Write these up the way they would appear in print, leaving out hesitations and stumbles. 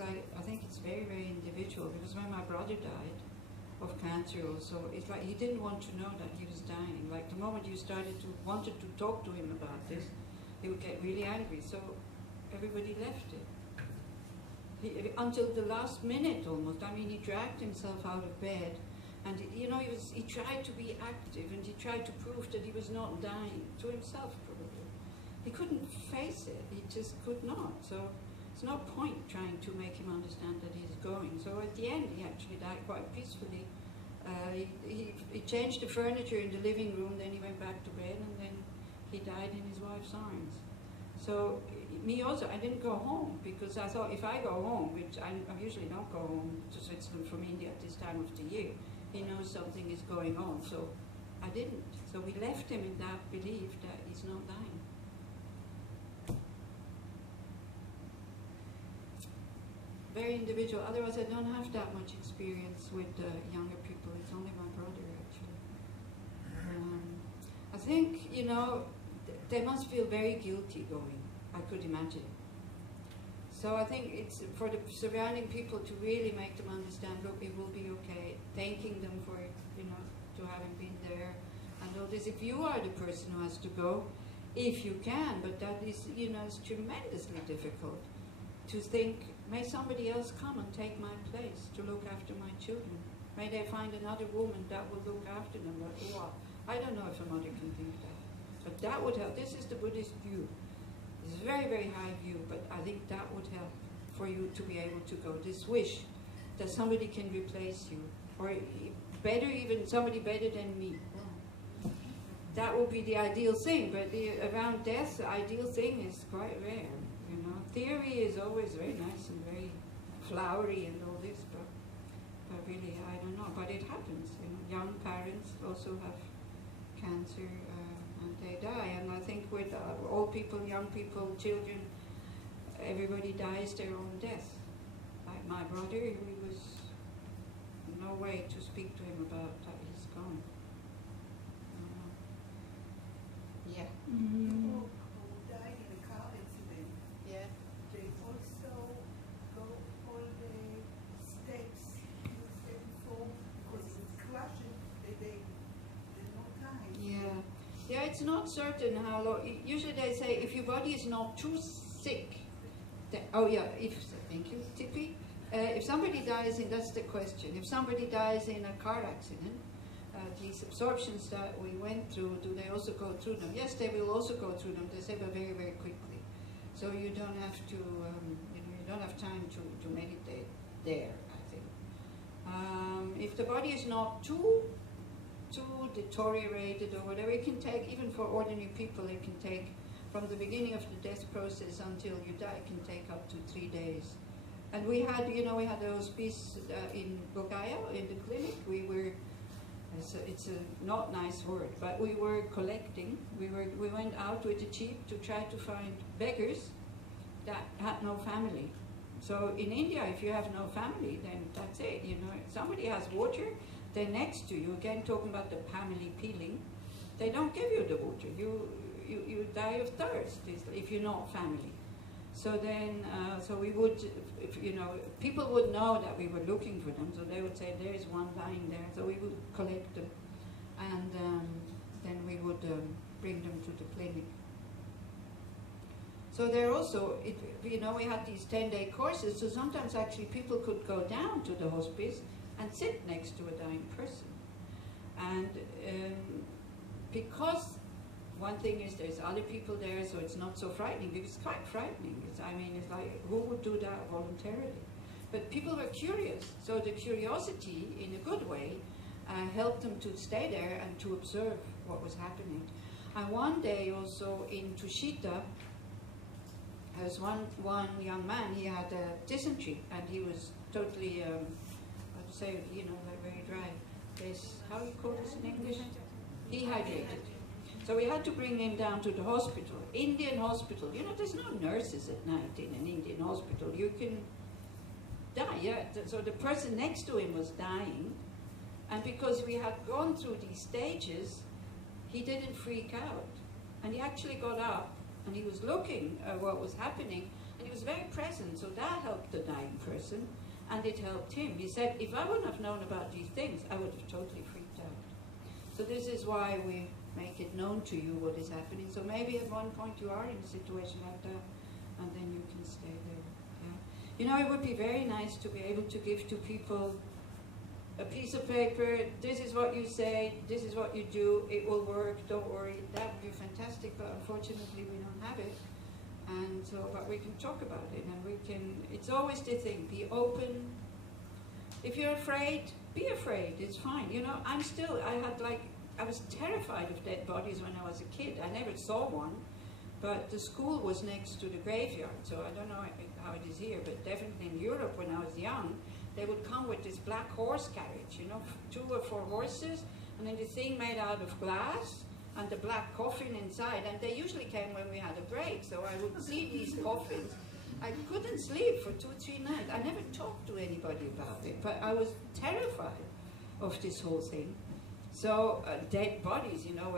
like, I think it's very, very individual, because when my brother died of cancer also, it's like he didn't want to know that he was dying. Like the moment you wanted to talk to him about this, he would get really angry. So everybody left it. Until the last minute almost. I mean, he dragged himself out of bed, and you know, he tried to be active, and he tried to prove that he was not dying, to himself probably. He couldn't face it. He just could not. So there's no point trying to make him understand that he's going. So at the end, he actually died quite peacefully. He changed the furniture in the living room, then he went back to bed, and then he died in his wife's arms. So me also, I didn't go home, because I thought if I go home, which I usually don't go home to Switzerland from India at this time of the year, he knows something is going on. So I didn't. So we left him in that belief that he's not dying. Very individual. Otherwise, I don't have that much experience with younger people. It's only my brother, actually. I think, you know, they must feel very guilty going, I could imagine. So I think it's for the surrounding people to really make them understand, look, it will be okay, thanking them for, you know, to having been there. And all this, if you are the person who has to go, if you can, but that is, you know, it's tremendously difficult to think, may somebody else come and take my place to look after my children. May they find another woman that will look after them. But, oh, I don't know if a mother can think that. But that would help. This is the Buddhist view. It's a very, very high view, but I think that would help for you to be able to go. This wish that somebody can replace you, or better even, somebody better than me. That would be the ideal thing, but around death, the ideal thing is quite rare. You know, theory is always very nice and very flowery and all this, but really, I don't know. But it happens. You know, young parents also have cancer and they die. And I think with old people, young people, children, everybody dies their own death. Like my brother, he was no way to speak to him about that he's gone. Yeah. People who died in a car accident, Yeah. they also go all the steps before, because if it's crashing, there's no time. Yeah. Yeah, it's not certain how long. Usually they say if your body is not too sick. Oh yeah, thank you, Tippy. If somebody dies in, that's the question. If somebody dies in a car accident, these absorptions that we went through, do they also go through them? Yes, they will also go through them. They say, but very, very quickly. So you don't have to, you know, you don't have time to meditate there, I think. If the body is not too deteriorated or whatever, it can take, even for ordinary people, it can take, from the beginning of the death process until you die, it can take up to 3 days. And we had, you know, we had a hospice in Bogaya, in the clinic. We were, it's a not nice word, but we were collecting. We went out with a jeep to try to find beggars that had no family. So in India, if you have no family, then that's it. You know, if somebody has water, they're next to you. Again, talking about the family peeling, they don't give you the water. You die of thirst if you're not family. So then, so we would, you know, people would know that we were looking for them. So they would say, "There is one lying there." So we would collect them, and then we would bring them to the clinic. So there also, you know, we had these 10-day courses. So sometimes actually people could go down to the hospice and sit next to a dying person. And because one thing is there's other people there, so it's not so frightening, because it's quite frightening. I mean, it's like, who would do that voluntarily? But people were curious, so the curiosity, in a good way, helped them to stay there and to observe what was happening. And one day also in Tushita, there was one young man, he had dysentery, and he was totally, how to say, you know, like very dry. How do you call this in English? Dehydrated. So we had to bring him down to the hospital, Indian hospital. You know, there's no nurses at night in an Indian hospital. You can die, yeah. So the person next to him was dying, and because we had gone through these stages, he didn't freak out. And he actually got up, and he was looking at what was happening, and he was very present, so that helped the dying person, and it helped him. He said, if I wouldn't have known about these things, I would have totally freaked out. So this is why we make it known to you what is happening. So maybe at one point you are in a situation like that, and then you can stay there. Yeah. You know, it would be very nice to be able to give to people a piece of paper. This is what you say, this is what you do, it will work, don't worry. That would be fantastic, but unfortunately we don't have it. And so, but we can talk about it, and we can, it's always the thing, be open. If you're afraid, be afraid, it's fine. You know, I was terrified of dead bodies when I was a kid. I never saw one, but the school was next to the graveyard, so I don't know how it is here, but definitely in Europe when I was young, they would come with this black horse carriage, you know, 2 or 4 horses, and then the thing made out of glass, and the black coffin inside, and they usually came when we had a break, so I would see these coffins. I couldn't sleep for 2 or 3 nights. I never talked to anybody about it, but I was terrified of this whole thing. So dead bodies, you know,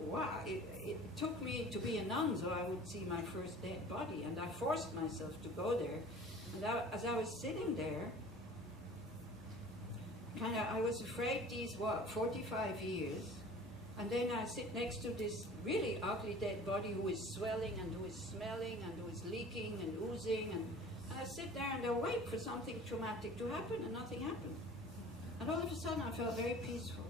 wow, it took me to be a nun, so I would see my first dead body, and I forced myself to go there. And as I was sitting there, I was afraid these, 45 years, and then I sit next to this really ugly dead body who is swelling and who is smelling and who is leaking and oozing, and I sit there and I wait for something traumatic to happen, and nothing happened. And all of a sudden I felt very peaceful.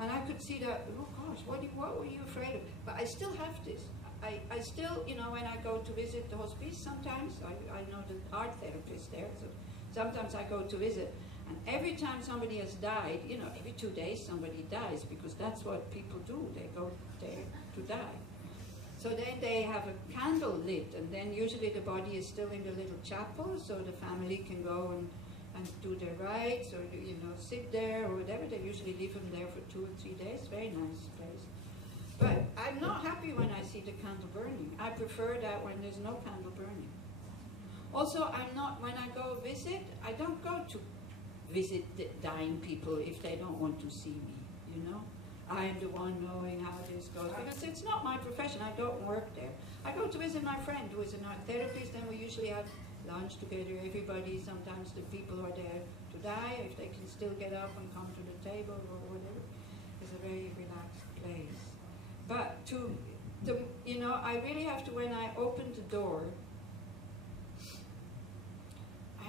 And I could see that, oh gosh, what were you afraid of? But I still have this. I still, you know, when I go to visit the hospice sometimes, I know the art therapist there, so sometimes I go to visit, and every time somebody has died, you know, every 2 days somebody dies, because that's what people do, they go there to die. So then they have a candle lit, and then usually the body is still in the little chapel, so the family can go and do their rites, or, you know, sit there or whatever. They usually leave them there for 2 or 3 days, very nice place. But I'm not happy when I see the candle burning. I prefer that when there's no candle burning. Also, when I go visit, I don't go to visit the dying people if they don't want to see me, you know? I am the one knowing how this goes, because it's not my profession, I don't work there. I go to visit my friend who is an art therapist, and we usually have lunch together, everybody, sometimes the people who are there to die, if they can still get up and come to the table or whatever. It's a very relaxed place. But you know, I really have to, when I open the door, I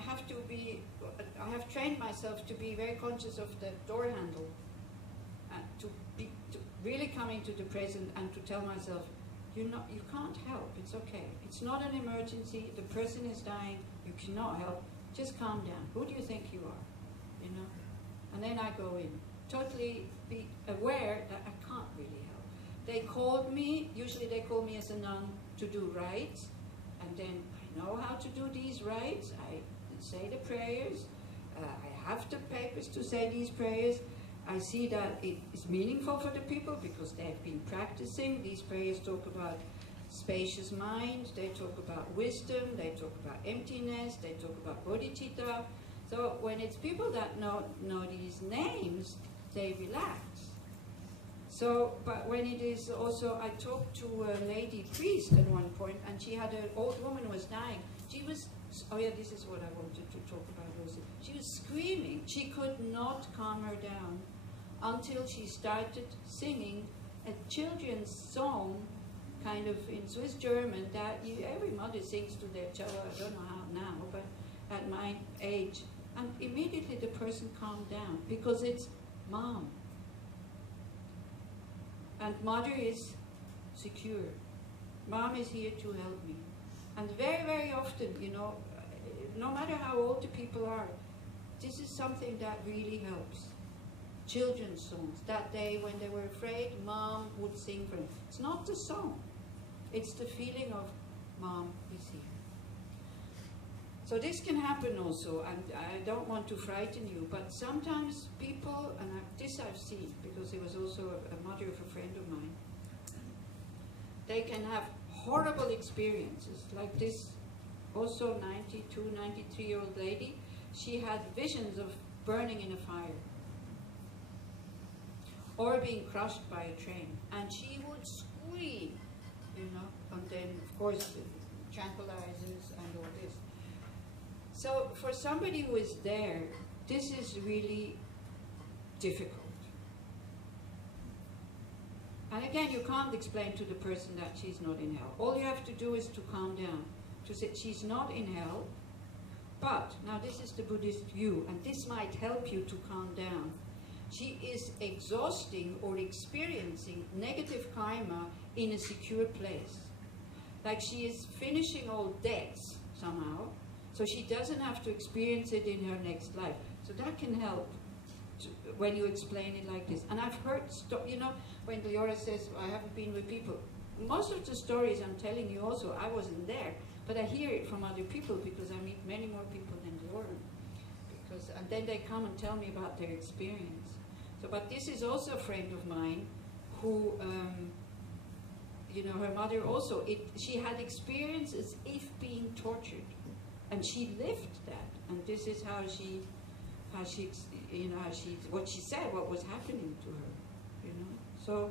have trained myself to be very conscious of the door handle, to really come into the present and to tell myself, you can't help, it's okay. It's not an emergency, the person is dying, you cannot help, just calm down. Who do you think you are, you know? And then I go in, totally be aware that I can't really help. They called me, usually they call me as a nun to do rites, and then I know how to do these rites, I say the prayers, I have the papers to say these prayers. I see that it is meaningful for the people because they've been practicing. These prayers talk about spacious mind, they talk about wisdom, they talk about emptiness, they talk about bodhicitta. So when it's people that know these names, they relax. So, but when it is also, I talked to a lady priest at one point, and she had an old woman who was dying. She was, oh yeah, this is what I wanted to talk about also. She was screaming. She could not calm her down until she started singing a children's song, kind of in Swiss German, that every mother sings to their child. I don't know how now, but at my age. And immediately the person calmed down, because it's Mom. And Mother is secure. Mom is here to help me. And very, very often, you know, no matter how old the people are, this is something that really helps. Children's songs, that they, when they were afraid, Mom would sing for them. It's not the song, it's the feeling of Mom is here. So this can happen also, and I don't want to frighten you, but sometimes people, and this I've seen, because it was also a mother of a friend of mine, they can have horrible experiences, like this also 92, 93-year-old lady. She had visions of burning in a fire, or being crushed by a train, and she would scream, you know, and then of course the tranquilizers and all this. So for somebody who is there, this is really difficult. And again, you can't explain to the person that she's not in hell. All you have to do is to calm down, to say she's not in hell, but, now this is the Buddhist view, and this might help you to calm down. She is exhausting or experiencing negative karma in a secure place. Like she is finishing all debts somehow, so she doesn't have to experience it in her next life. So that can help when you explain it like this. And I've heard, you know, when Leora says, I haven't been with people, most of the stories I'm telling you also, I wasn't there, but I hear it from other people because I meet many more people than Leora. And then they come and tell me about their experience. So, but this is also a friend of mine who, you know, her mother also, she had experience as if being tortured. And she lived that. And this is how she, you know, what she said, what was happening to her, you know.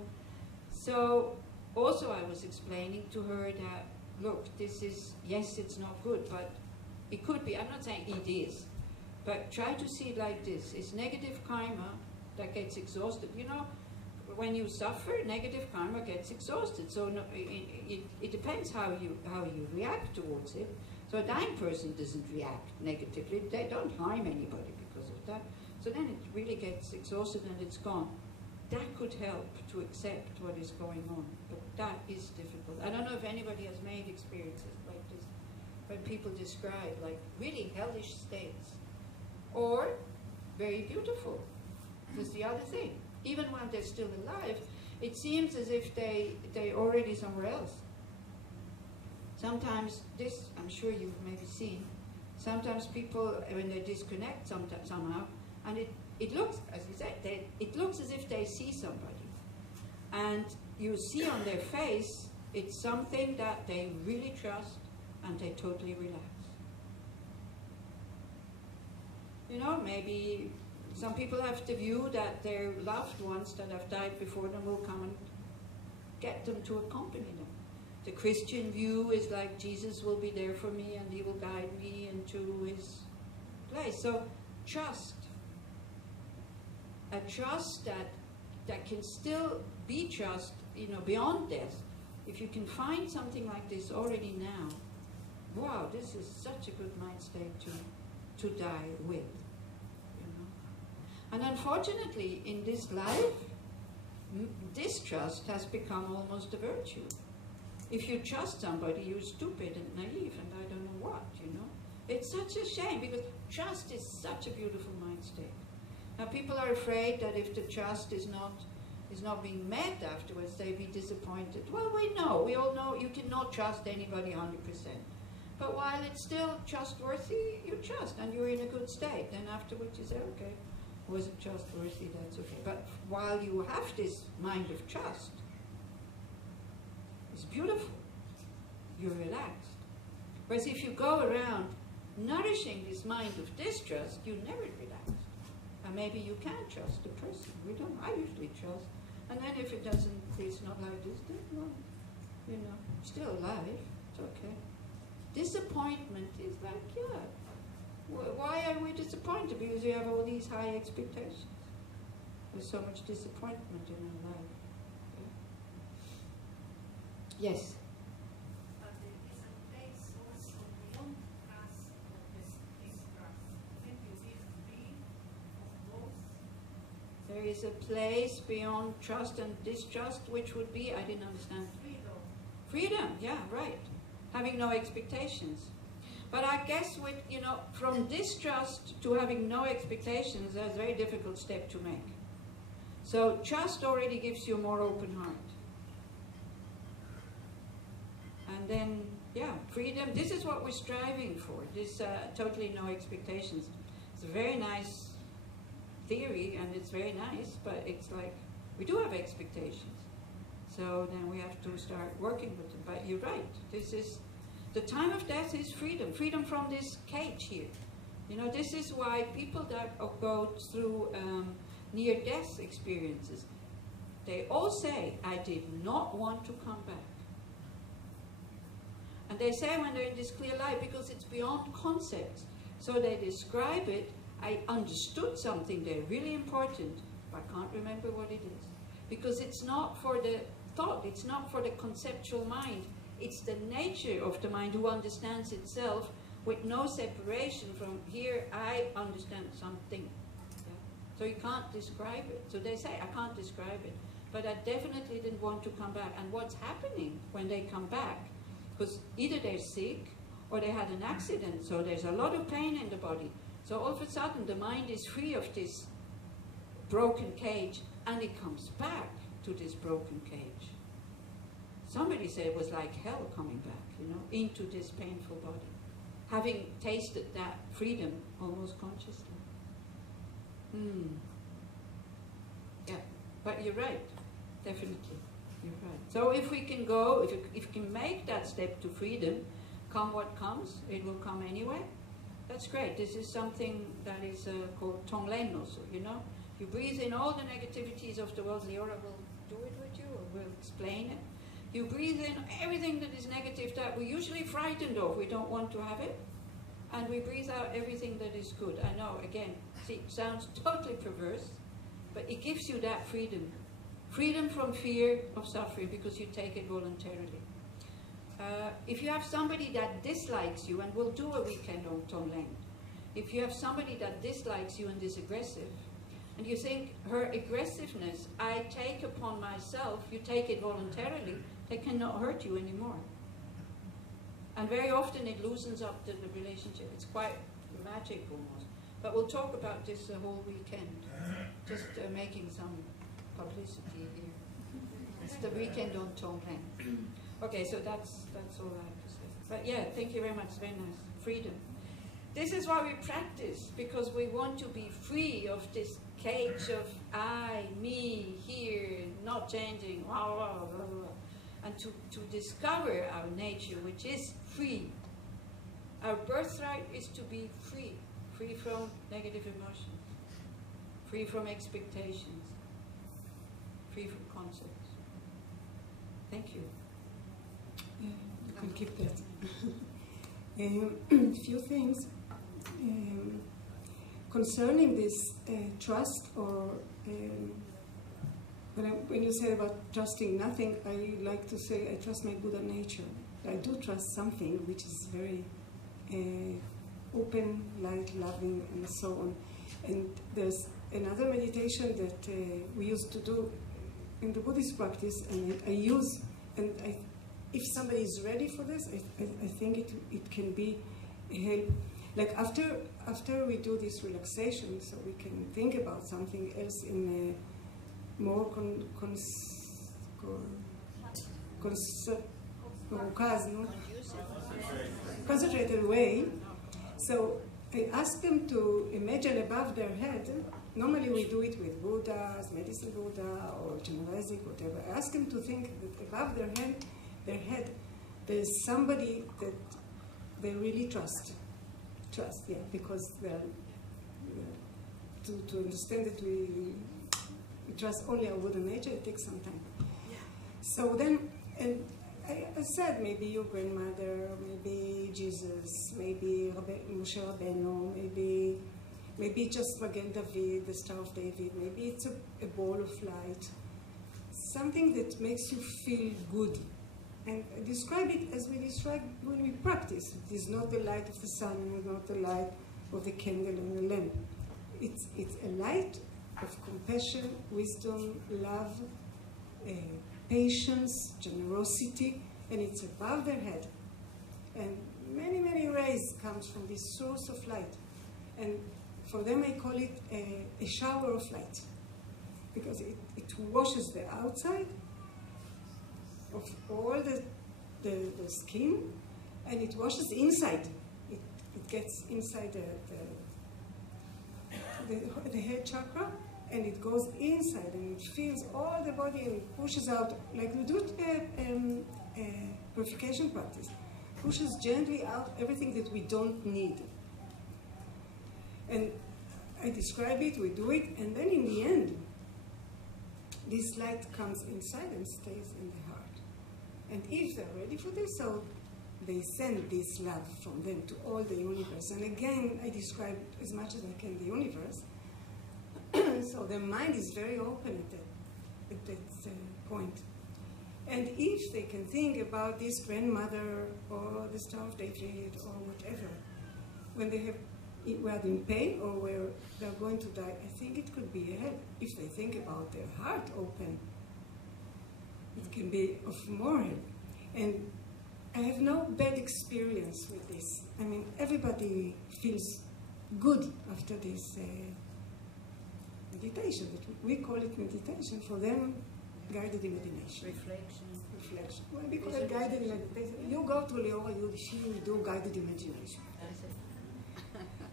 So also I was explaining to her that, look, this is, yes, it's not good, but it could be, I'm not saying it is, but try to see it like this. It's negative karma that gets exhausted. You know, when you suffer, negative karma gets exhausted. So no, it depends how you react towards it. So a dying person doesn't react negatively. They don't harm anybody because of that. So then it really gets exhausted and it's gone. That could help to accept what is going on, but that is difficult. I don't know if anybody has made experiences like this, when people describe like really hellish states, or very beautiful. That's the other thing. Even when they're still alive, it seems as if they're already somewhere else. Sometimes this, I'm sure you've maybe seen, sometimes people, when they disconnect somehow, and it looks, as you said, it looks as if they see somebody. And you see on their face, it's something that they really trust and they totally relax. You know, maybe some people have the view that their loved ones that have died before them will come and get them to accompany them. The Christian view is like Jesus will be there for me and he will guide me into his place. So trust. A trust that can still be trust, you know, beyond death. If you can find something like this already now, wow, this is such a good mind state to die with. You know? And unfortunately, in this life, distrust has become almost a virtue. If you trust somebody, you're stupid and naive and I don't know what, you know. It's such a shame because trust is such a beautiful mind state. Now people are afraid that if the trust is not being met afterwards, they'll be disappointed. Well, we all know you cannot trust anybody 100%. But while it's still trustworthy, you trust and you're in a good state. Then afterwards you say, okay, was it trustworthy? That's okay. But while you have this mind of trust, it's beautiful. You're relaxed. Whereas if you go around nourishing this mind of distrust, you never relax. And maybe you can trust the person. We don't. I usually trust. And then if it doesn't, it's not like this, then well, you know, still alive. It's okay. Disappointment is like, yeah. Why are we disappointed? Because we have all these high expectations. There's so much disappointment in our life. Okay? Yes. But there is a place also beyond trust or distrust. Can you be free of both? There is a place beyond trust and distrust, which would be, I didn't understand. Freedom. Freedom, yeah, right. Having no expectations. But I guess with, you know, from distrust to having no expectations, that's a very difficult step to make. So trust already gives you a more open heart. And then, yeah, freedom, this is what we're striving for, this totally no expectations. It's a very nice theory and it's very nice, but it's like, we do have expectations. So then we have to start working with them. But you're right, this is, the time of death is freedom, freedom from this cage here. You know, this is why people that go through near-death experiences, they all say, I did not want to come back. And they say when they're in this clear light, because it's beyond concepts. So they describe it, I understood something there, really important, but I can't remember what it is. Because it's not for the thought, it's not for the conceptual mind, it's the nature of the mind who understands itself with no separation from here, I understand something. Yeah? So you can't describe it. So they say, I can't describe it. But I definitely didn't want to come back. And what's happening when they come back? Because either they're sick or they had an accident, so there's a lot of pain in the body. So all of a sudden the mind is free of this broken cage and it comes back to this broken cage. Somebody said it was like hell coming back, you know, into this painful body, having tasted that freedom almost consciously. Yeah, but you're right, definitely, you're right. So if we can go, if you can make that step to freedom, come what comes, it will come anyway. That's great. This is something that is called Tonglen also, you know. You breathe in all the negativities of the world. Leora will do it with you, or will explain it. You breathe in everything that is negative that we're usually frightened of. We don't want to have it. And we breathe out everything that is good. I know, again, see, it sounds totally perverse, but it gives you that freedom. Freedom from fear of suffering because you take it voluntarily. If you have somebody that dislikes you, and we'll do a weekend on Tonglen, if you have somebody that dislikes you and is aggressive, and you think her aggressiveness I take upon myself, you take it voluntarily, they cannot hurt you anymore. And very often it loosens up the relationship. It's quite magic almost. But we'll talk about this the whole weekend. Just making some publicity here. It's the weekend on Tonglen. Okay, so that's all I have to say. But yeah, thank you very much. It's very nice. Freedom. This is why we practice, because we want to be free of this cage of I, me, here, not changing, blah, blah, blah, blah. And to discover our nature, which is free. Our birthright is to be free. Free from negative emotions. Free from expectations. Free from concepts. Thank you. You can keep that. A few things concerning this trust, or when you say about trusting nothing, I like to say I trust my Buddha nature. I do trust something which is very open, light, loving, and so on. And there's another meditation that we used to do in the Buddhist practice, and I use, and if somebody is ready for this, I think it can be a help. Like after we do this relaxation, so we can think about something else in a more concentrated way. So I ask them to imagine above their head. Normally we do it with Buddhas, medicine Buddha, or generalizing, whatever. I ask them to think that above their head, there's somebody that they really trust. Yeah, because they're, to understand that we trust only our Buddha nature, it takes some time. Yeah. So then, and I said maybe your grandmother, maybe Jesus, maybe Moshe Rabbeinu, maybe just Magen David, the Star of David, maybe it's a ball of light, something that makes you feel good. And describe it as we describe when we practice. It is not the light of the sun, and not the light of the candle and the lamp. It's a light of compassion, wisdom, love, patience, generosity, and it's above their head. And many, many rays comes from this source of light. And for them I call it a shower of light, because it washes the outside of all the skin, and it washes inside. It gets inside the head chakra, and it goes inside, and it fills all the body, and it pushes out, like we do purification practice, pushes gently out everything that we don't need. And I describe it, we do it, and then in the end, this light comes inside and stays in the heart. And if they're ready for this, so they send this love from them to all the universe. And again, I describe as much as I can the universe. So the mind is very open at that point. And if they can think about this grandmother or the Star of David or whatever, when they are in pain or where they're going to die, I think it could be a help. If they think about their heart open, it can be of more help. And I have no bad experience with this. I mean, everybody feels good after this meditation. We call it meditation. For them, guided imagination. Reflection. Well, we call it guided meditation. You go to Leora Yudishi, you do guided imagination.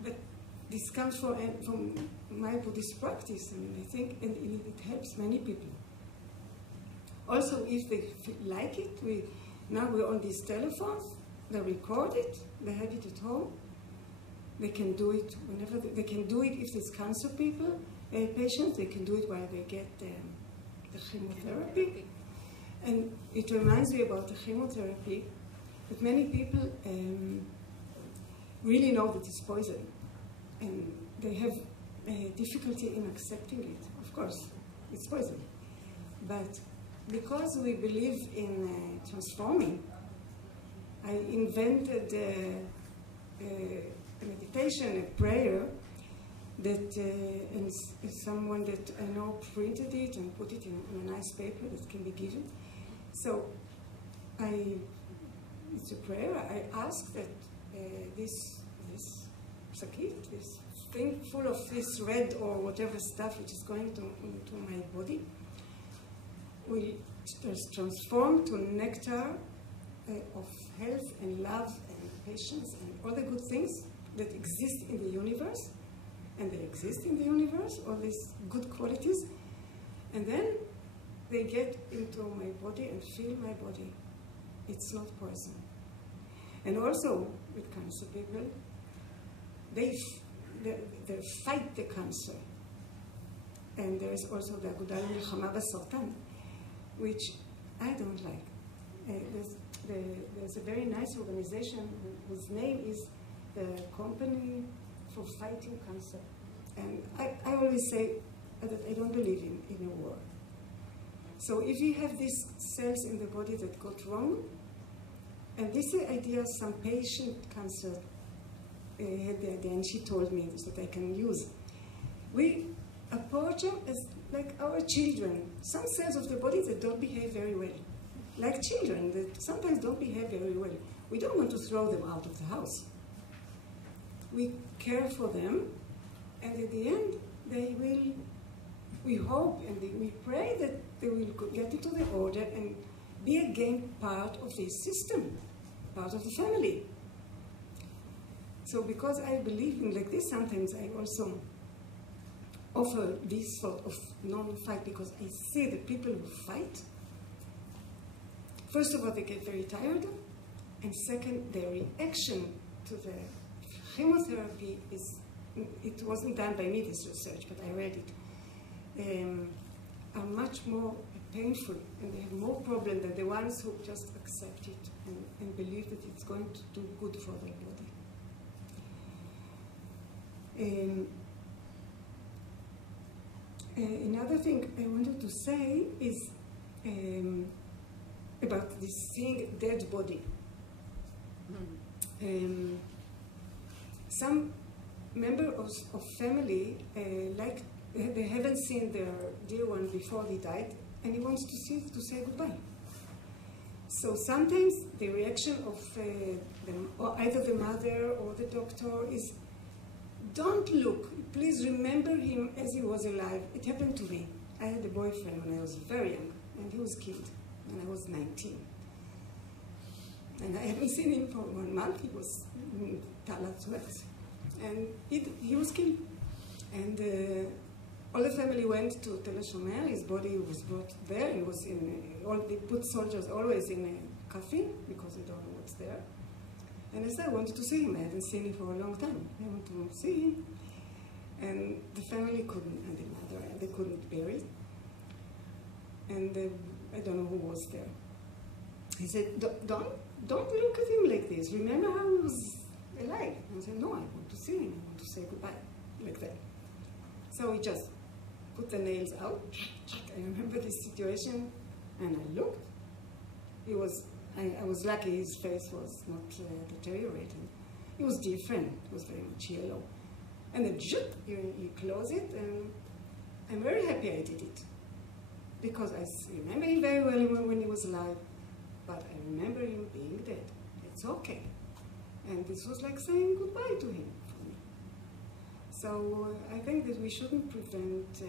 But this comes from my Buddhist practice, and I think and it helps many people. Also, if they like it, now we're on these telephones, they record it, they have it at home. They can do it whenever they can do it. If there's cancer patients, they can do it while they get the chemotherapy. And it reminds me about the chemotherapy that many people really know that it's poison, and they have difficulty in accepting it. Of course, it's poison, but because we believe in transforming, I invented a meditation, a prayer that, and someone that I know printed it and put it in a nice paper that can be given. So it's a prayer. I ask that this sakit, this thing full of this red or whatever stuff which is going into my body, will transform to nectar of health and love and patience and all the good things that exist in the universe, and they exist in the universe, all these good qualities, and then they get into my body and feel my body. It's not poison. And also, with cancer people, they fight the cancer. And there is also the Aguda L'Milchama B'Sartan, which I don't like. There's a very nice organization whose name is the Company for Fighting Cancer. And I always say that I don't believe in a war. So if you have these cells in the body that got wrong, and this is the idea some patient cancer had the idea, and she told me that I can use. We approach them as like our children. Some cells of the body that don't behave very well. Like children that sometimes don't behave very well. We don't want to throw them out of the house. We care for them, and at the end, they will, we hope and we pray that they will get into the order and be again part of this system, part of the family. So because I believe in like this, sometimes I also offer this sort of non-fight, because I see the people who fight, first of all, they get very tired, and second, their reaction to the chemotherapy is, it wasn't done by me, this research, but I read it, are much more painful, and they have more problem than the ones who just accept it and believe that it's going to do good for their body. Another thing I wanted to say is about this seeing dead body. Some members of family, like they haven't seen their dear one before he died, and he wants to say goodbye. So sometimes the reaction of or either the mother or the doctor is, don't look, please remember him as he was alive. It happened to me. I had a boyfriend when I was very young, and he was killed when I was 19. And I haven't seen him for 1 month. He was in Talat West. And he was killed. And all the family went to Tel HaShomer. His body was brought there. It was they put soldiers always in a coffin because they don't know what's there. And I said, I wanted to see him. I hadn't seen him for a long time. I wanted to see him. And the family couldn't, and the mother, they couldn't bury. And I don't know who was there. he said, don't look at him like this. Remember how he was alive. And I said, no, I want to see him. I want to say goodbye, like that. So he just put the nails out. I remember this situation, and I looked. I was lucky his face was not deteriorating. It was different. It was very much yellow. And then you close it, and I'm very happy I did it. Because I remember him very well when he was alive, but I remember him being dead. It's okay. And this was like saying goodbye to him for me. So I think that we shouldn't prevent...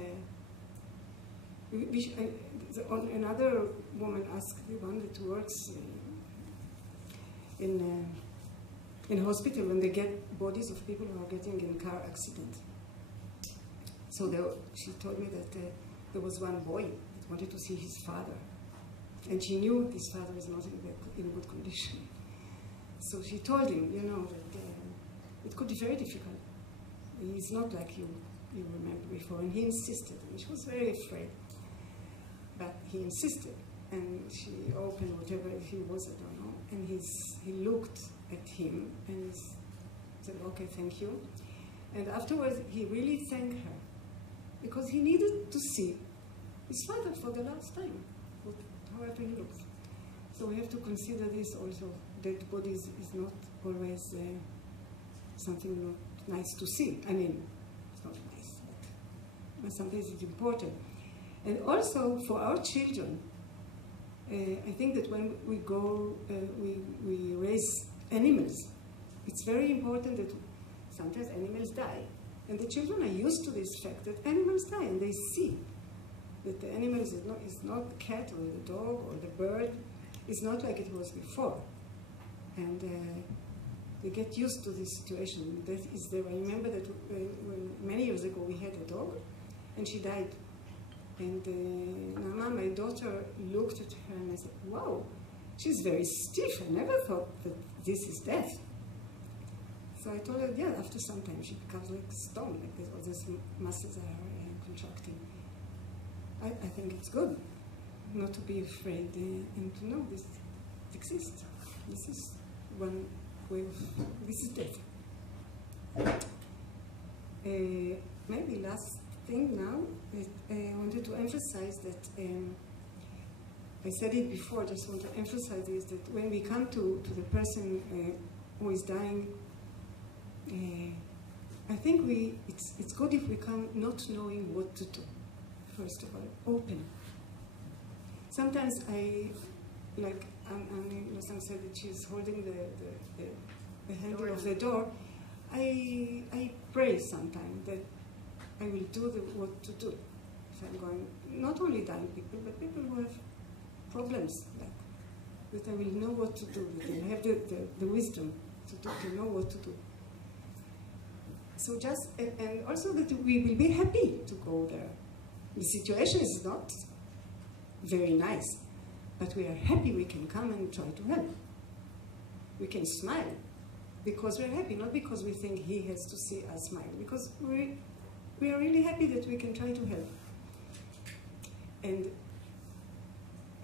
another woman asked, the one that works in hospital, when they get bodies of people who are getting in car accident. So she told me that there was one boy that wanted to see his father. And she knew his father was not in good condition. So she told him, you know, that it could be very difficult. He's not like you remember before. And he insisted, and she was very afraid. But he insisted, and she opened whatever he was, I don't know, and he looked at him and he said, okay, thank you. And afterwards, he really thanked her, because he needed to see his father for the last time, however he looks. So we have to consider this also. Dead bodies is not always something not nice to see. I mean, it's not nice, but sometimes it's important. And also for our children, I think that when we go, we raise animals, it's very important that sometimes animals die. And the children are used to this fact that animals die, and they see that the animal is not the cat or the dog or the bird. It's not like it was before. And they get used to this situation. That is there. I remember that many years ago we had a dog, and she died. And Nama, my daughter, looked at her and I said, wow, she's very stiff. I never thought that this is death. So I told her, yeah, after some time she becomes like stone, like all these muscles are contracting. I think it's good not to be afraid and to know this exists. This is one way of, this is death. Maybe last thing now, I wanted to emphasize that, I said it before, I just want to emphasize is that when we come to the person who is dying, I think it's good if we come not knowing what to do, first of all, open. Sometimes like Losang said that she's holding the handle of the door, I pray sometimes that I will do what to do. If I'm going, not only dying people, but people who have problems, like, that I will know what to do, that I have the wisdom to know what to do. So just, and also that we will be happy to go there. The situation is not very nice, but we are happy we can come and try to help. We can smile because we're happy, not because we think he has to see us smile, because we are really happy that we can try to help. And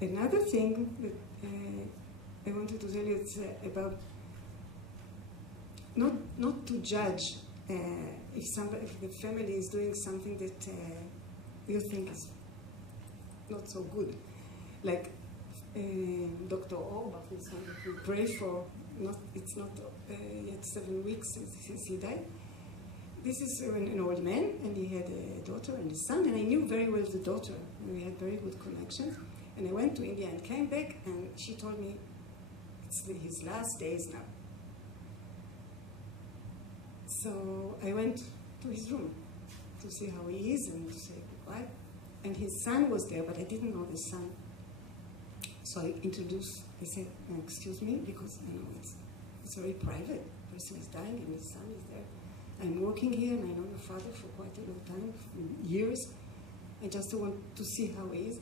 another thing that I wanted to tell you is about not to judge if the family is doing something that you think is not so good. Like Dr. Orbach is one that we pray for. It's not yet 7 weeks since he died. This is an old man, and he had a daughter and a son, and I knew very well the daughter, and we had very good connections. And I went to India and came back, and she told me it's his last days now. So I went to his room to see how he is and to say goodbye. And his son was there, but I didn't know the son. So I introduced, I said, excuse me, because I know it's very private. The person is dying and his son is there. I'm working here and I know your father for quite a long time, years. I just want to see how he is.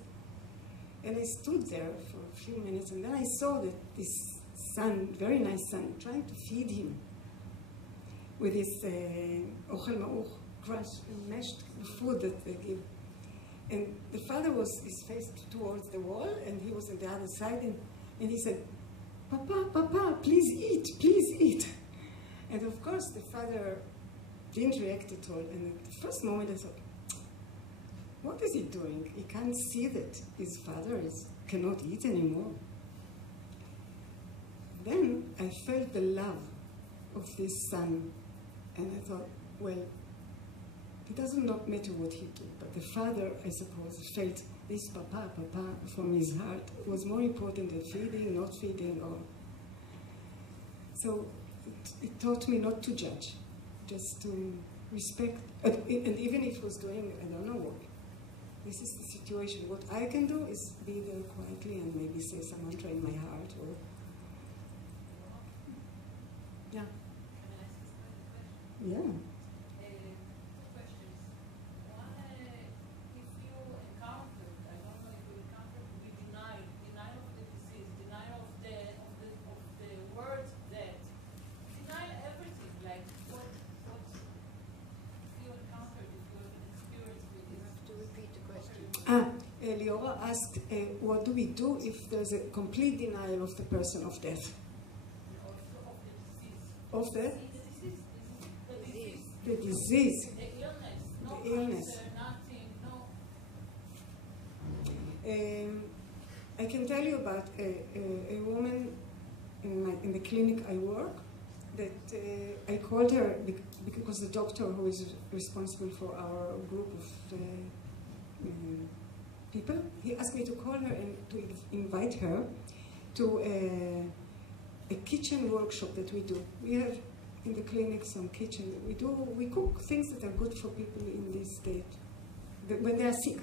And I stood there for a few minutes, and then I saw that this son, very nice son, trying to feed him with this ochel ma'uch, crushed, mashed food that they give. And the father was his face towards the wall, and he was on the other side, and And he said, Papa, Papa, please eat, please eat. And of course, the father didn't react at all. And at the first moment, I thought, what is he doing? He can't see that his father cannot eat anymore. Then I felt the love of this son. And I thought, well, it doesn't not matter what he did, but the father, I suppose, felt this Papa, Papa from his heart was more important than feeding, not feeding, or... So it taught me not to judge, just to respect, and even if he was doing, I don't know what, this is the situation. What I can do is be there quietly and maybe say some mantra in my heart, or... Yeah. Yeah. Liora asked, what do we do if there's a complete denial of the person of death? Of the? The disease. The illness. I can tell you about a woman in the clinic I work that I called her because the doctor who is responsible for our group of people, he asked me to call her and to invite her to a kitchen workshop that we do. We have in the clinic some kitchen. We cook things that are good for people in this state, when they are sick,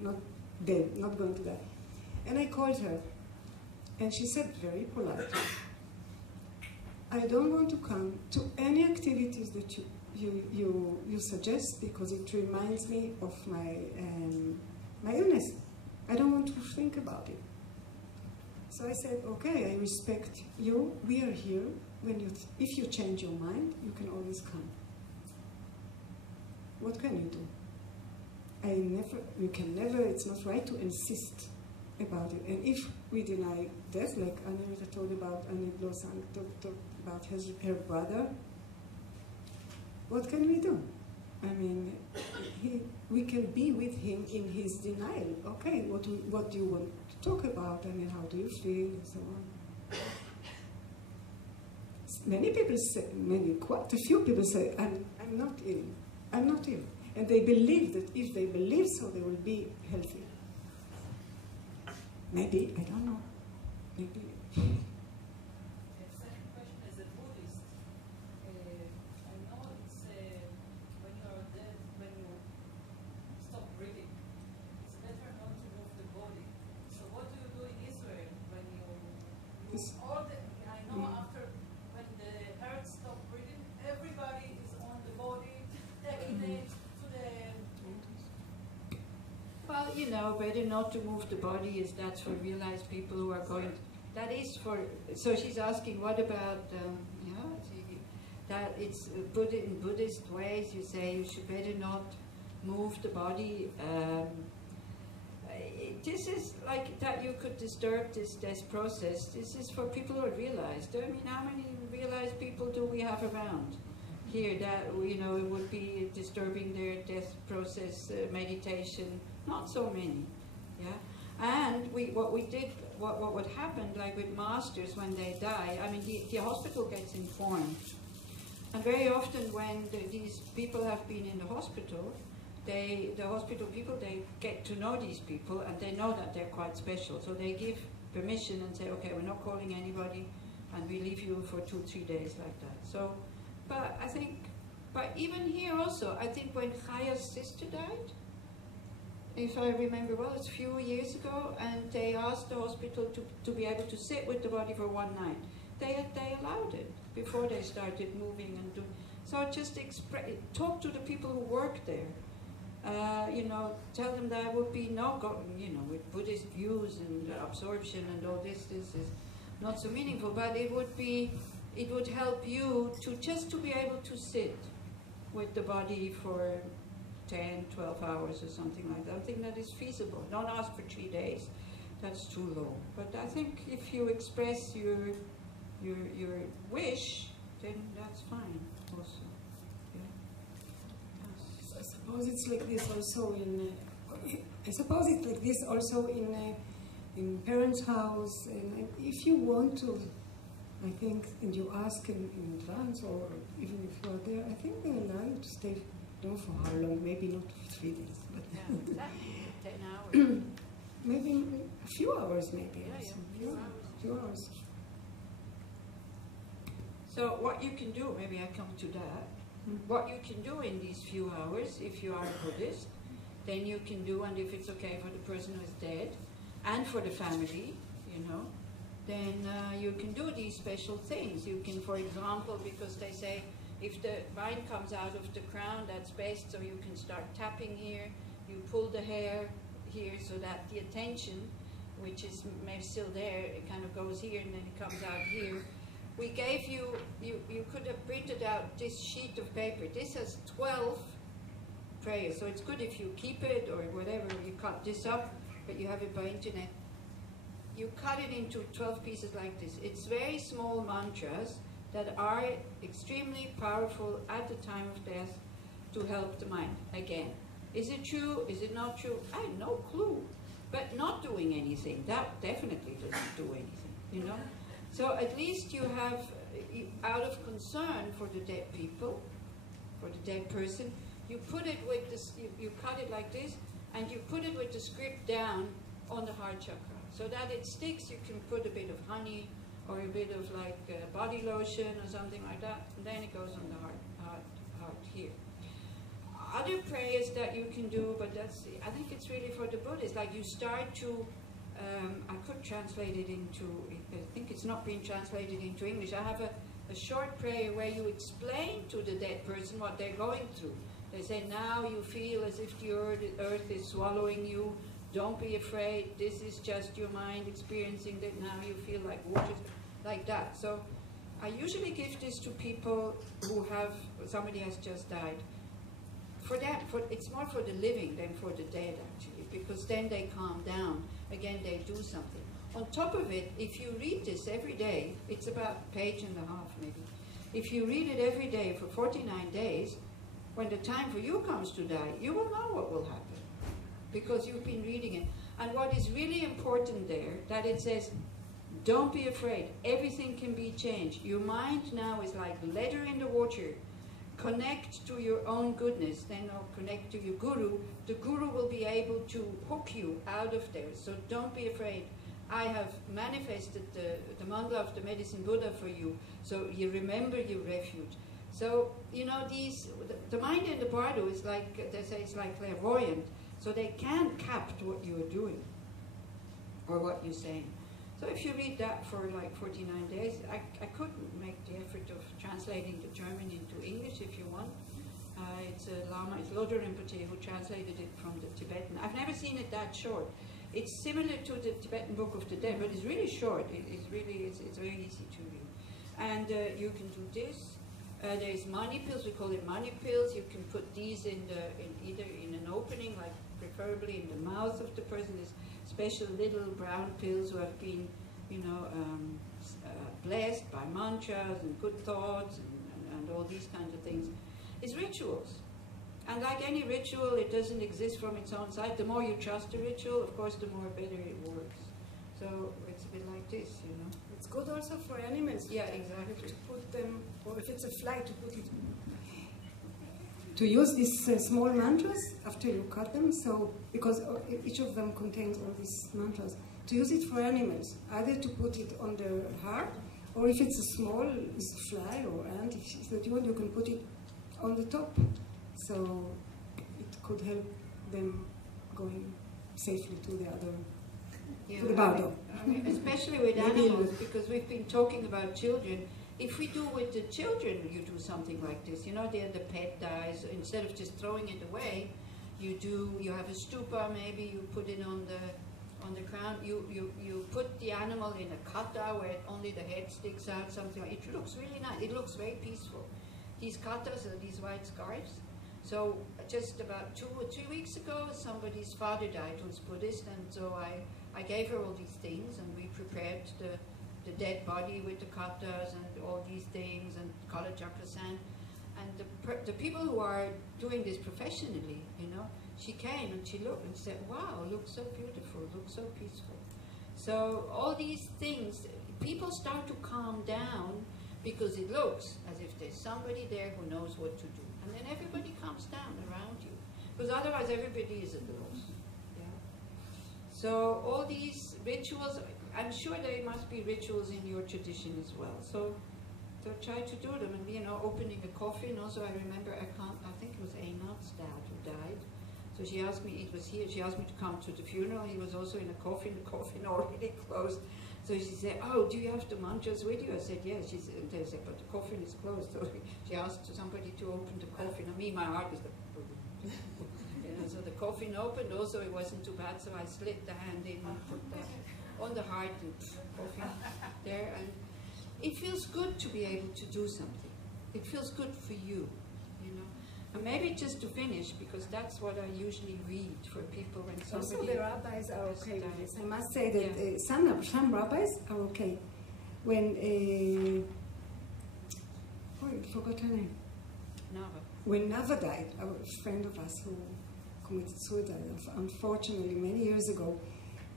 not dead, not going to die. And I called her, and she said very politely, I don't want to come to any activities that you suggest because it reminds me of my illness. I don't want to think about it. So I said, okay, I respect you. We are here. If you change your mind, you can always come. What can you do? You can never, it's not right to insist about it. And if we deny death, like Rita told about, Losang talked about her brother, what can we do? I mean, we can be with him in his denial. Okay, what do you want to talk about? I mean, how do you feel, and so on. Many people say, quite a few people say, I'm not ill. I'm not ill. And they believe that if they believe so, they will be healthy. Maybe, I don't know. Maybe. You know, better not to move the body that's for realized people who are going. That is for. So she's asking, what about? That it's in Buddhist ways. You say you should better not move the body. This is like that. You could disturb this process. This is for people who are realized. I mean, how many realized people do we have around here that it would be disturbing their death process, meditation? Not so many, yeah. And what would happen, like with masters when they die, I mean, the hospital gets informed. And very often when these people have been in the hospital, the hospital people, they get to know these people and they know that they're quite special. So they give permission and say, okay, we're not calling anybody and we leave you for 2-3 days like that. So, but even here also, I think when Chaya's sister died, if I remember well, it's a few years ago, and they asked the hospital to be able to sit with the body for one night. They allowed it before they started moving and doing. So just talk to the people who work there. Tell them that would be with Buddhist views and absorption and all this is not so meaningful, but it would help you to be able to sit with the body for 10, 12 hours or something like that. I think that is feasible. Don't ask for 3 days. that's too low. But I think if you express your wish, then that's fine also. Yeah. Yes. So I suppose it's like this also in. I suppose it's like this also in parents' house, and if you want to, I think, and you ask in advance, or even if you are there, I think they allow you to stay. Don't know for how long? Maybe not 3 days, but Yeah, 10 hours. maybe a few hours, maybe. Yeah, also. Few hours. So what you can do, maybe I come to that. What you can do in these few hours, if you are a Buddhist, then you can do, and if it's okay for the person who is dead, and for the family, you know, then you can do these special things. You can, for example, because they say if the mind comes out of the crown, that's best, so you can start tapping here, you pull the hair here so that the attention, which is still there, it kind of goes here and then it comes out here. We gave you could have printed out this sheet of paper. This has 12 prayers, so it's good if you keep it or whatever, you cut this up, but you have it by internet. You cut it into 12 pieces like this. It's very small mantras that are extremely powerful at the time of death to help the mind. Again, is it true? Is it not true? I have no clue. But not doing anything, that definitely doesn't do anything, you know? So at least you have, out of concern for the dead people, for the dead person, you put it with this, you cut it like this, and you put it with the script down on the heart chakra. So that it sticks, you can put a bit of honey or a bit of like body lotion or something like that, and then it goes on the heart here. Other prayers that you can do, but I think it's really for the Buddhists, like you start to, I could translate it into, I think it's not being translated into English. I have a short prayer where you explain to the dead person what they're going through. They say, now you feel as if the earth is swallowing you. Don't be afraid. This is just your mind experiencing that. Now you feel like water, like that. So I usually give this to people who have, somebody has just died. For that, it's more for the living than for the dead, actually, because then they calm down. Again, they do something. On top of it, if you read this every day, it's about a page and a half, maybe. If you read it every day for 49 days, when the time for you comes to die, you will know what will happen, because you've been reading it. And what is really important there, that it says, don't be afraid. Everything can be changed. Your mind now is like leather in the water. Connect to your own goodness, then or connect to your guru. The guru will be able to hook you out of there. So don't be afraid. I have manifested the mandala of the medicine Buddha for you, so you remember your refuge. So, you know, the mind and the bardo is like, they say it's like clairvoyant, so they can capture what you're doing or what you're saying. So if you read that for like 49 days, I could make the effort of translating the German into English if you want. It's a Lama, it's Lodro Rinpoche who translated it from the Tibetan. I've never seen it that short. It's similar to the Tibetan Book of the Dead, but it's really short. It's very easy to read. And you can do this. There's money pills, we call it money pills. You can put these either in an opening, like preferably in the mouth of the person. There's special little brown pills who have been, you know, blessed by mantras and good thoughts and all these kinds of things. It's rituals. And like any ritual, it doesn't exist from its own side. The more you trust the ritual, of course, the more better it works. So it's a bit like this, you know. It's good also for animals. Yeah, exactly. To put them, or if it's a fly, to put it. To use these small mantras after you cut them, so because each of them contains all these mantras. To use it for animals, either to put it on the heart, or if it's a small fly or ant, if that you want, you can put it on the top. So it could help them going safely to the other, to the bardo. I mean, especially with animals, because we've been talking about children. If we do with the children, you do something like this. You know, the pet dies. Instead of just throwing it away, you have a stupa. Maybe you put it on the crown. You put the animal in a kata where only the head sticks out. Something like it looks really nice. It looks very peaceful. These katas are these white scarves. So just about 2 or 3 weeks ago, somebody's father died who's Buddhist, and so I I gave her all these things, and we prepared the dead body with the katas and all these things, and kala chakra sand. And the people who are doing this professionally, you know, she came and she looked and said, wow, looks so beautiful, looks so peaceful. So all these things, people start to calm down because it looks as if there's somebody there who knows what to do. And then everybody calms down around you. Because otherwise everybody is at a loss. Yeah? So all these rituals, I'm sure there must be rituals in your tradition as well. So try to do them. And, you know, opening a coffin. Also, I remember, I think it was Einat's dad who died. So she asked me, it was here, she asked me to come to the funeral. He was also in a coffin, the coffin already closed. So she said, oh, do you have the mantras with you? I said, yes. She said, they said, but the coffin is closed. So she asked somebody to open the coffin. And me, my heart was like, you know, so the coffin opened. Also, it wasn't too bad. So I slid the hand in and put that on the heart and coffin there. And it feels good to be able to do something. It feels good for you, you know. And maybe just to finish, because that's what I usually read for people when somebody... Also, the rabbis are okay with this. I must say that some rabbis are okay. When, I forgot her name. Nava. When Nava died, a friend of us who committed suicide, unfortunately, many years ago,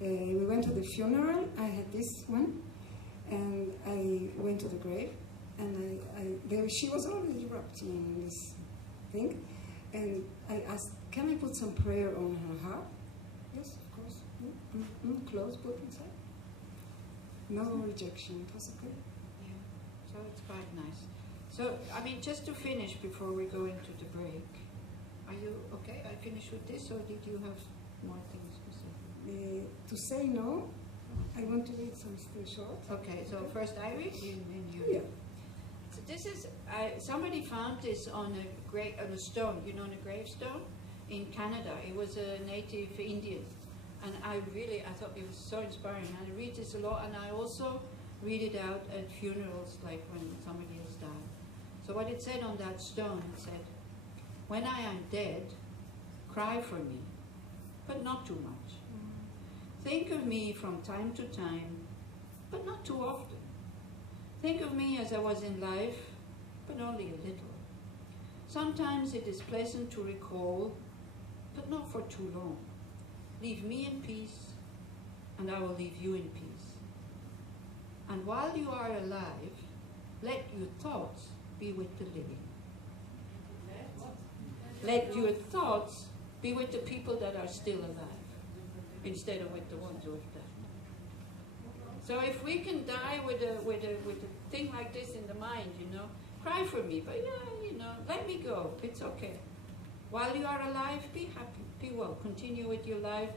we went to the funeral. I had this one, and I went to the grave, and she was already wrapped in this thing, and I asked, can I put some prayer on her heart? Yes, of course. Close, put inside. No rejection. It was okay. Yeah, so it's quite nice. So, I mean, just to finish before we go into the break, are you okay? I finished with this, or did you have more things to say? To say no, I want to read something short. Okay, so first I read, and you. Yeah. So this is, somebody found this on a stone, you know, on a gravestone in Canada. It was a native Indian. And I thought it was so inspiring. I read this a lot, and I also read it out at funerals, like when somebody has died. So what it said on that stone, it said, when I am dead, cry for me, but not too much. Think of me from time to time, but not too often. Think of me as I was in life, but only a little. Sometimes it is pleasant to recall, but not for too long. Leave me in peace, and I will leave you in peace. And while you are alive, let your thoughts be with the living. Let your thoughts be with the people that are still alive, instead of with the ones who have died. So if we can die with a thing like this in the mind, you know, cry for me, but yeah, you know, let me go, it's okay. While you are alive, be happy, be well, continue with your life,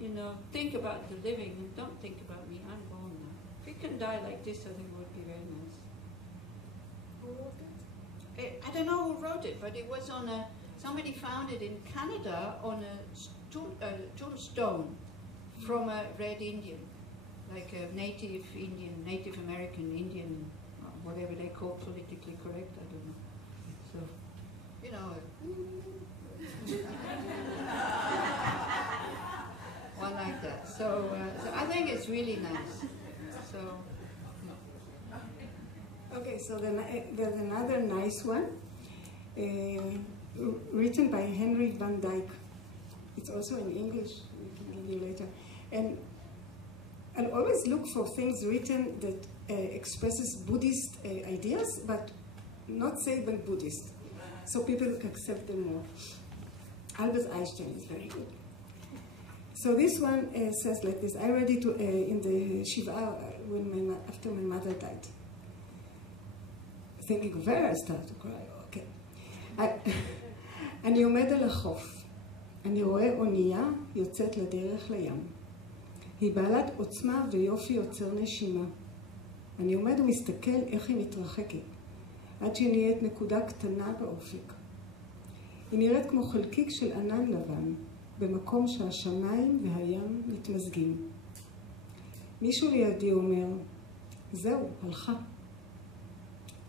you know, think about the living, and don't think about me, I'm gone now. If we can die like this, I think it would be very nice. Who wrote it? I don't know who wrote it, but it was on somebody found it in Canada on a tombstone from a red Indian, like a native Indian, Native American Indian, whatever they call politically correct, I don't know. So, you know, one like that. So I think it's really nice. So. Okay, so there's another nice one, written by Henry van Dyke. It's also in English, we can give you later. And I'll always look for things written that expresses Buddhist ideas, but not say them Buddhist, so people can accept them more. Albert Einstein is very good. So this one says like this. I read it in the Shiva after my mother died. Thinking where I start to cry, okay. אני עומד על החוף. אני רואה אונייה יוצאת לדרך לים. היא בעלת עוצמה ויופי יוצר נשימה. אני עומד ומסתכל איך היא מתרחקת, עד שהיא נהיית נקודה קטנה באופק. היא נראית כמו חלקיק של ענן לבן, במקום שהשמיים והים מתמזגים. מישהו לידי אומר, זהו, הלכה.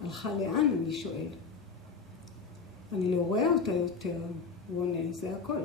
הלכה לאן? אני שואל. אני לא רואה אותה יותר, הוא עונה, זה הכל.